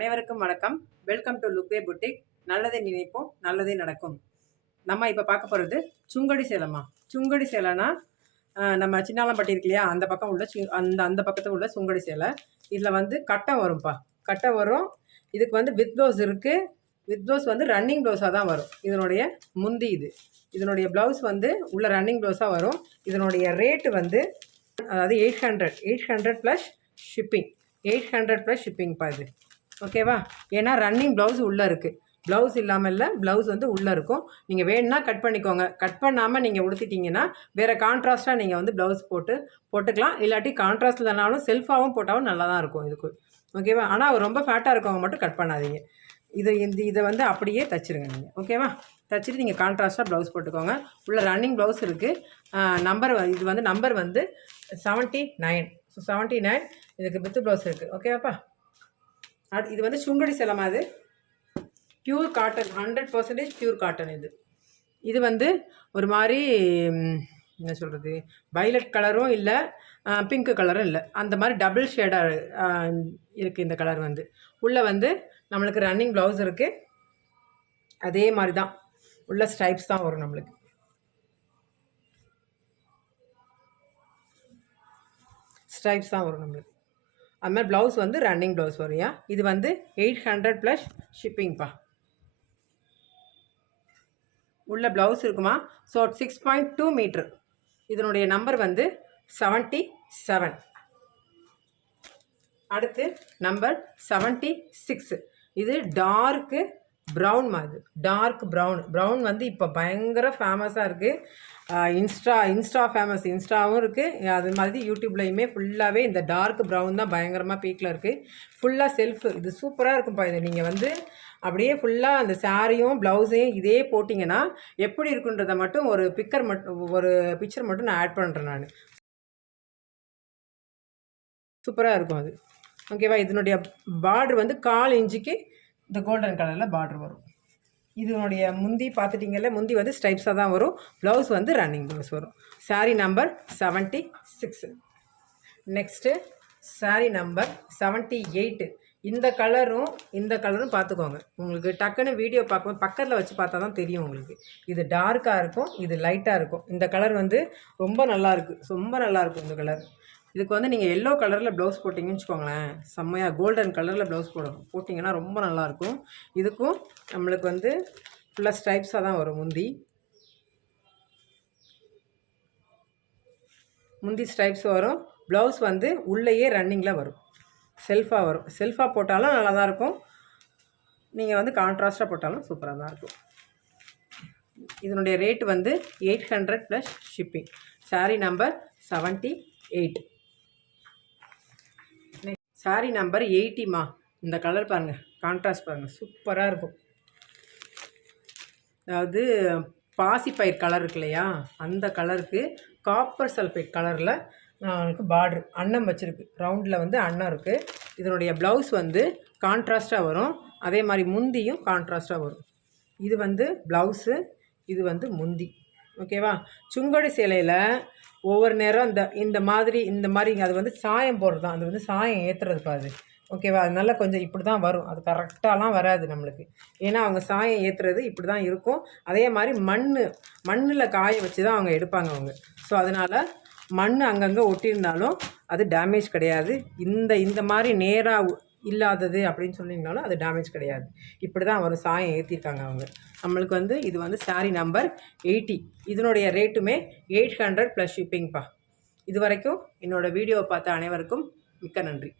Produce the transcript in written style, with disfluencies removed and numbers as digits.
அனைவருக்கும் வணக்கம். Welcome to Lookway boutique. நல்லதை நினைப்போம், நல்லதே நடக்கும். நம்ம இப்போ பார்க்க போகிறது சுங்கடி சேலமா. சுங்கடி சேலைனா நம்ம சின்னாலம்பட்டி இருக்கு இல்லையா, அந்த பக்கம் உள்ள அந்த பக்கத்தில் உள்ள சுங்கடி சேலை. இதில் வந்து கட்டை வரும்ப்பா, கட்டை வரும். இதுக்கு வந்து வித் ப்ளவுஸ் இருக்குது. வித் ப்ளவுஸ் வந்து ரன்னிங் ப்ளவுஸாக தான் வரும். இதனுடைய முந்தி இதனுடைய ப்ளவுஸ் வந்து உள்ள ரன்னிங் ப்ளவுஸாக வரும். இதனுடைய ரேட்டு வந்து அதாவது 800 ப்ளஸ் ஷிப்பிங். 800 ப்ளஸ் ஷிப்பிங்ப்பா இது. ஓகேவா? ஏன்னா ரன்னிங் ப்ளவுஸ் உள்ளே இருக்குது. ப்ளவுஸ் இல்லாமல் இல்லை, ப்ளவுஸ் வந்து உள்ளே இருக்கும். நீங்கள் வேணும்னா கட் பண்ணிக்கோங்க. கட் பண்ணாமல் நீங்கள் உடுத்திட்டிங்கன்னா வேறு கான்ட்ராஸ்ட்டாக நீங்கள் வந்து ப்ளவுஸ் போட்டுக்கலாம். இல்லாட்டி கான்ட்ராஸ்ட் இல்லைனாலும் செல்ஃபாகவும் போட்டாலும் நல்லா தான் இருக்கும் இதுக்கு. ஓகேவா? ஆனால் ரொம்ப ஃபேட்டாக இருக்கவங்க மட்டும் கட் பண்ணாதீங்க. இதை வந்து அப்படியே தச்சுருங்க நீங்கள். ஓகேவா? தச்சுட்டு நீங்கள் கான்ட்ராஸ்ட்டாக ப்ளவுஸ் போட்டுக்கோங்க. உள்ள ரன்னிங் ப்ளவுஸ் இருக்குது. இது வந்து நம்பர் வந்து 79. ஸோ 79 இதுக்கு வித் ப்ளவுஸ் இருக்குது. ஓகேவாப்பா? இது வந்து சுங்கடி சேலமா. அது பியூர் காட்டன், 100% பியூர் காட்டன். இது வந்து ஒரு மாதிரி என்ன சொல்கிறது, வைலட் கலரும் இல்லை, பிங்க் கலரும் இல்லை, அந்த மாதிரி டபுள் ஷேடாக இருக்குது இந்த கலர். வந்து உள்ளே வந்து நம்மளுக்கு ரன்னிங் ப்ளவுஸ் இருக்குது. அதே மாதிரி தான் உள்ள ஸ்ட்ரைப்ஸ் தான் வரும். நம்மளுக்கு ஸ்ட்ரைப்ஸ் தான் வரும் நம்மளுக்கு. அது மாதிரி ப்ளவுஸ் வந்து ரன்னிங் ப்ளவுஸ் வரையா. இது வந்து 800 ப்ளஸ் ஷிப்பிங்ப்பா. உள்ள ப்ளவுஸ் இருக்குமா. So 6.2 metre. இதனுடைய நம்பர் வந்து 77. அடுத்து நம்பர் 76. இது டார்க்கு ப்ரௌன் மாதிரி. டார்க் ப்ரௌன் வந்து இப்போ பயங்கர ஃபேமஸாக இருக்குது. Insta famous. இன்ஸ்டாவும் இருக்குது, அது மாதிரி யூடியூப்லையுமே ஃபுல்லாகவே இந்த டார்க் ப்ரௌன் தான் பயங்கரமாக பீக்கில் இருக்குது. ஃபுல்லாக செல்ஃபு. இது சூப்பராக இருக்கும்ப்பா. இதை நீங்கள் வந்து அப்படியே ஃபுல்லாக அந்த சாரியும் ப்ளவுஸையும் இதே போட்டிங்கன்னா எப்படி இருக்குன்றதை மட்டும் ஒரு பிக்சர் மட்டும் நான் ஆட் பண்ணுறேன் நான். சூப்பராக இருக்கும் அது. ஓகேவா? இதனுடைய பார்டர் வந்து 1/4 இன்ச்சுக்கு இந்த கோல்டன் கலரில் பார்டர் வரும். இதனுடைய முந்தி பார்த்துட்டிங்கல்ல, முந்தி வந்து ஸ்ட்ரைப்ஸாக தான் வரும். ப்ளவுஸ் வந்து ரன்னிங் ப்ளவுஸ் வரும். Sari number 76. Next sari number 78. இந்த கலரும் பார்த்துக்கோங்க. உங்களுக்கு டக்குன்னு வீடியோ பார்க்கும்போது பக்கத்தில் வச்சு பார்த்தா தான் தெரியும் உங்களுக்கு. இது டார்க்காக இருக்கும், இது லைட்டாக இருக்கும். இந்த கலர் வந்து ரொம்ப நல்லாயிருக்கும் இந்த கலர். இதுக்கு வந்து நீங்கள் எல்லோ கலரில் ப்ளவுஸ் போட்டிங்கன்னு வச்சுக்கோங்களேன், செம்மையாக கோல்டன் கலரில் ப்ளவுஸ் போட்டிங்கன்னா ரொம்ப நல்லாயிருக்கும். இதுக்கும் நம்மளுக்கு வந்து ஃபுல்லாக ஸ்ட்ரைப்ஸாக தான் வரும். முந்தி ஸ்ட்ரைப்ஸ் வரும். ப்ளவுஸ் வந்து உள்ளேயே ரன்னிங்கில் வரும், செல்ஃபாக வரும். செல்ஃபாக போட்டாலும் நல்லா தான் இருக்கும். நீங்கள் வந்து கான்ட்ராஸ்ட்டாக போட்டாலும் சூப்பராக தான் இருக்கும். இதனுடைய ரேட்டு வந்து 800 plus shipping. Sari number 78. Sari number 80மா. இந்த கலர் பாருங்கள், கான்ட்ராஸ்ட் பாருங்கள், சூப்பராக இருக்கும். அதாவது பாசிப்பயிர் கலர் இருக்கு இல்லையா, அந்த கலருக்கு காப்பர் சல்ஃபேட் கலரில் பார்டர் அன்னம் வச்சுருக்கு. ரவுண்டில் வந்து அன்னம் இருக்குது. இதனுடைய ப்ளவுஸ் வந்து கான்ட்ராஸ்ட்டாக வரும். அதே மாதிரி முந்தியும் கான்ட்ராஸ்ட்டாக வரும். இது வந்து ப்ளவுஸு, இது வந்து முந்தி. ஓகேவா? சுங்கடி சேலையில் ஒவ்வொரு நேரம் இந்த மாதிரி அது வந்து சாயம் போடுறது தான். அது வந்து சாயம் ஏற்றுறதுப்பா அது. ஓகேவா? அதனால கொஞ்சம் இப்படி தான் வரும். அது கரெக்டாலாம் வராது நம்மளுக்கு. ஏன்னா அவங்க சாயம் ஏற்றுறது இப்படி தான் இருக்கும். அதே மாதிரி மண்ணில் காய வச்சு தான் அவங்க எடுப்பாங்க அவங்க. ஸோ அதனால் மண் அங்கங்கே ஒட்டியிருந்தாலும் அது டேமேஜ் கிடையாது. இந்த மாதிரி நேராக இல்லாதது அப்படின்னு சொன்னீங்கனாலும் அது டேமேஜ் கிடையாது. இப்படி தான் வரும். சாயம் ஏற்றிருக்காங்க அவங்க. நம்மளுக்கு வந்து இது வந்து சாரீ நம்பர் 80. இதனுடைய ரேட்டுமே 800 ப்ளஸ் ஷிப்பிங்ப்பா. இது வரைக்கும் என்னோடய வீடியோவை பார்த்த அனைவருக்கும் மிக்க நன்றி.